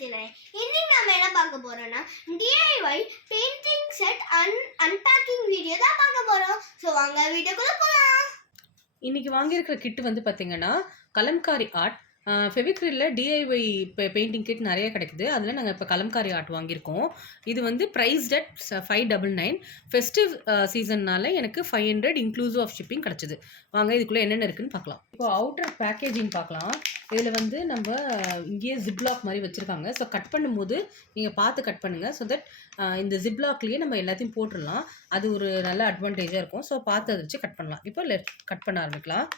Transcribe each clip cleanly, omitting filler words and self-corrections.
Chennai. இன்னைக்கு நாம என்ன பார்க்க போறோம்னா DIY painting set unpacking video தான் பார்க்க போறோம். சோ வாங்க வீடியோக்குள்ள போலாம். இன்னைக்கு வாங்கியிருக்கிற கிட் வந்து பாத்தீங்கன்னா கலம்காரி ஆர்ட் ஃபெவிக்ரில்ல DIY பெயிண்டிங் கிட் நிறைய கிடைக்குது. அதில் நாங்கள் இப்போ கலம்காரி ஆர்ட் வாங்கியிருக்கோம். இது வந்து ப்ரைஸ்ட் அட் 599. ஃபெஸ்டிவ் சீசன்னால எனக்கு 500 இன்க்ளூசிவ் ஆஃப் ஷிப்பிங் கிடச்சிது. வாங்க இதுக்குள்ளே என்னென்ன இருக்குன்னு பார்க்கலாம். இப்போ அவுட்டர் பேக்கேஜிங் பார்க்கலாம். இதில் வந்து நம்ம இங்கேயே ஜிப்லாக் மாதிரி வச்சுருக்காங்க. ஸோ கட் பண்ணும்போது நீங்கள் பார்த்து கட் பண்ணுங்கள். ஸோ தட் இந்த ஜிப்லாக்லேயே நம்ம எல்லாத்தையும் போட்டுடலாம். அது ஒரு நல்ல அட்வான்டேஜாக இருக்கும். ஸோ பார்த்து அதை வச்சு கட் பண்ணலாம். இப்போ கட் பண்ண ஆரம்பிக்கலாம்.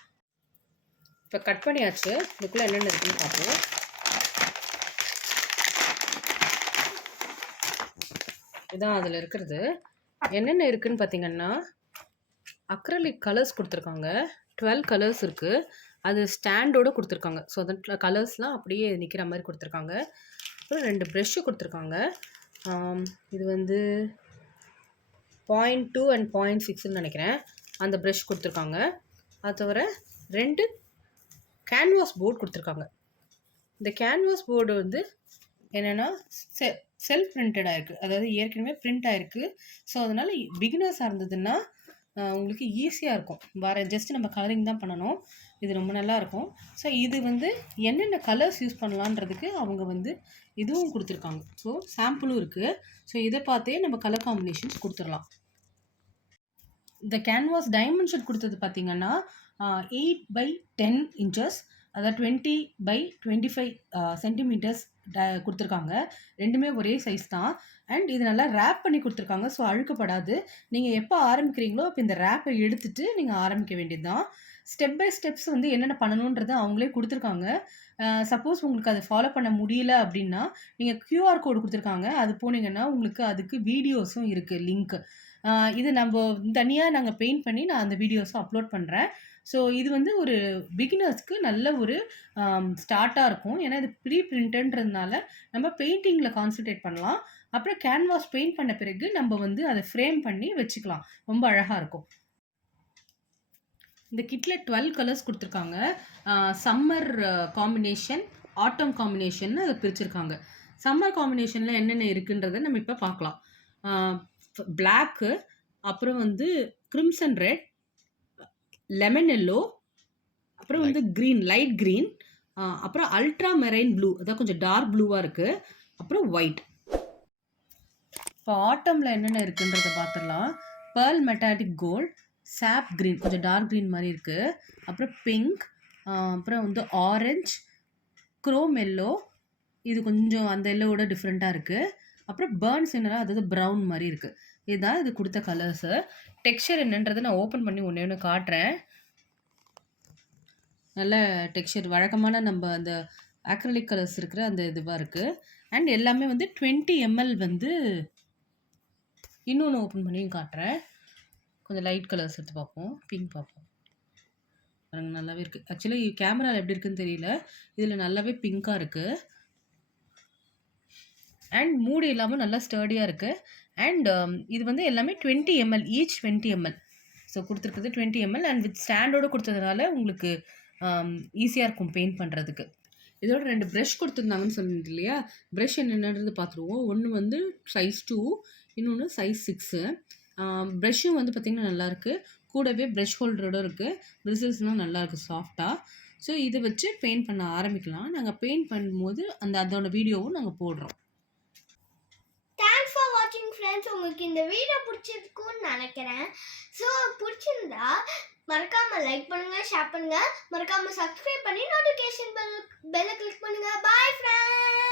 இப்போ கட் பண்ணியாச்சு. இதுக்குள்ளே என்னென்ன இருக்குன்னு பார்ப்போம். இதான் அதில் இருக்கிறது. என்னென்ன இருக்குதுன்னு பார்த்தீங்கன்னா அக்ரலிக் கலர்ஸ் கொடுத்துருக்காங்க. 12 கலர்ஸ் இருக்குது. அது ஸ்டாண்டோடு கொடுத்துருக்காங்க. ஸோ அந்த கலர்ஸ்லாம் அப்படியே நிற்கிற மாதிரி கொடுத்துருக்காங்க. அப்புறம் 2 ப்ரெஷ்ஷு கொடுத்துருக்காங்க. இது வந்து 0.2 and 0.6ன்னு நினைக்கிறேன். அந்த ப்ரெஷ் கொடுத்துருக்காங்க. அது தவிர 2 கேன்வாஸ் போர்டு கொடுத்துருக்காங்க. இந்த கேன்வாஸ் போர்டு வந்து என்னென்னா செல்ஃப் பிரிண்டடாக இருக்குது. அதாவது ஏற்கனவே பிரிண்ட் ஆகிருக்கு. ஸோ அதனால் பிகினர்ஸாக இருந்ததுன்னா உங்களுக்கு ஈஸியாக இருக்கும். ஜஸ்ட் நம்ம கலரிங் தான் பண்ணணும். இது ரொம்ப நல்லாயிருக்கும். ஸோ இது வந்து என்னென்ன கலர்ஸ் யூஸ் பண்ணலான்றதுக்கு அவங்க வந்து இதுவும் கொடுத்துருக்காங்க. ஸோ சாம்பிளும் இருக்குது. ஸோ இதை பார்த்தே நம்ம கலர் காம்பினேஷன்ஸ் கொடுத்துடலாம். இந்த கேன்வாஸ் டைமென்ஷன் கொடுத்தது பார்த்திங்கன்னா 8x10 inches, அதாவது 20x25 சென்டிமீட்டர்ஸ் கொடுத்துருக்காங்க. ரெண்டுமே ஒரே சைஸ் தான். அண்ட் இது நல்லா ரேப் பண்ணி கொடுத்துருக்காங்க. ஸோ அழுக்கப்படாது. நீங்கள் எப்போ ஆரம்பிக்கிறீங்களோ அப்போ இந்த ரேப்பை எடுத்துகிட்டு நீங்கள் ஆரம்பிக்க வேண்டியது தான். ஸ்டெப் பை ஸ்டெப்ஸ் வந்து என்னென்ன பண்ணணுன்றதை அவங்களே கொடுத்துருக்காங்க. சப்போஸ் உங்களுக்கு அதை ஃபாலோ பண்ண முடியல அப்படின்னா நீங்கள் QR கோடு கொடுத்துருக்காங்க. அது போனீங்கன்னா உங்களுக்கு அதுக்கு வீடியோஸும் இருக்குது, லிங்க்கு. இது நம்ம தனியாக நாங்கள் பெயிண்ட் பண்ணி நான் அந்த வீடியோஸும் அப்லோட் பண்ணுறேன். ஸோ இது வந்து ஒரு பிகினர்ஸ்க்கு நல்ல ஒரு ஸ்டார்ட்டாக இருக்கும். ஏன்னா இது ப்ரீ பிரிண்டன்றதுனால நம்ம பெயிண்டிங்கில் கான்சன்ட்ரேட் பண்ணலாம். அப்புறம் கேன்வாஸ் பெயிண்ட் பண்ண பிறகு நம்ம வந்து அதை ஃப்ரேம் பண்ணி வச்சுக்கலாம். ரொம்ப அழகாக இருக்கும். இந்த கிட்டில் 12 கலர்ஸ் கொடுத்துருக்காங்க. சம்மர் காம்பினேஷன், ஆட்டம் காம்பினேஷன் அதை பிரிச்சுருக்காங்க. சம்மர் காம்பினேஷனில் என்னென்ன இருக்குன்றதை நம்ம இப்போ பார்க்கலாம். பிளாக்கு, அப்புறம் வந்து கிரிம்சன் ரெட், லெமன் எல்லோ, அப்புறம் வந்து க்ரீன், லைட் க்ரீன், அப்புறம் அல்ட்ரா மெரைன் ப்ளூ, அதான் கொஞ்சம் டார்க் ப்ளூவாக இருக்குது, அப்புறம் ஒயிட். இப்போ ஆட்டமில் என்னென்ன இருக்குன்றதை பார்த்துடலாம். பேர்ல் மெட்டாலிக் கோல்ட், சாப் க்ரீன், கொஞ்சம் டார்க் க்ரீன் மாதிரி இருக்குது, அப்புறம் பிங்க், அப்புறம் வந்து ஆரஞ்ச், க்ரோம் எல்லோ, இது கொஞ்சம் அந்த எல்லோவோட டிஃப்ரெண்ட்டாக இருக்குது, அப்புறம் பேர்ன்ஸ் என்னன்னா அதாவது ப்ரௌன் மாதிரி இருக்குது. இதுதான் இது கொடுத்த கலர்ஸு. டெக்ஸ்சர் என்னன்றதை நான் ஓப்பன் பண்ணி ஒன்று காட்டுறேன். நல்ல டெக்ஸ்சர், வழக்கமான நம்ம அந்த ஆக்ரிலிக் கலர்ஸ் இருக்கிற அந்த இதுவாக இருக்குது. அண்ட் எல்லாமே வந்து 20 ml வந்து இன்னொன்று ஓப்பன் பண்ணியும் காட்டுறேன். கொஞ்சம் லைட் கலர்ஸ் எடுத்து பார்ப்போம். பிங்க் பார்ப்போம். நல்லாவே இருக்குது. ஆக்சுவலி கேமராவில் எப்படி இருக்குன்னு தெரியல. இதில் நல்லாவே பிங்காக இருக்குது. அண்ட் மூடி இல்லாமல் நல்லா ஸ்டர்டியாக இருக்குது. அண்ட் இது வந்து எல்லாமே 20 ml, ஈச் 20 ml. ஸோ கொடுத்துருக்குது 20 ml அண்ட் வித் ஸ்டாண்டோடு கொடுத்ததுனால உங்களுக்கு ஈஸியாக இருக்கும் பெயிண்ட் பண்ணுறதுக்கு. இதோட 2 ப்ரஷ் கொடுத்துருந்தாங்கன்னு சொன்னீங்க இல்லையா? ப்ரஷ் என்னென்னது பார்த்துருவோம். ஒன்று வந்து சைஸ் 2, இன்னொன்று சைஸ் 6. ப்ரஷ்ஷும் வந்து பார்த்திங்கன்னா நல்லாயிருக்கு. கூடவே ப்ரஷ் ஹோல்டரோடு இருக்குது. பிரிசில்ஸ்லாம் நல்லாயிருக்கு சாஃப்டாக. ஸோ இதை வச்சு பெயிண்ட் பண்ண ஆரம்பிக்கலாம். நாங்கள் பெயிண்ட் பண்ணும்போது அதோட வீடியோவும் நாங்கள் போடுறோம். ஃப்ரெண்ட்ஸ், உங்களுக்கு இந்த வீடியோ பிடிச்சிருக்குன்னு நினைக்கிறேன். ஸோ பிடிச்சிருந்தா மறக்காமல் லைக் பண்ணுங்கள், ஷேர் பண்ணுங்கள், மறக்காமல் சப்ஸ்கிரைப் பண்ணி நோட்டிஃபிகேஷன் பெல்லை கிளிக் பண்ணுங்கள். Bye friends.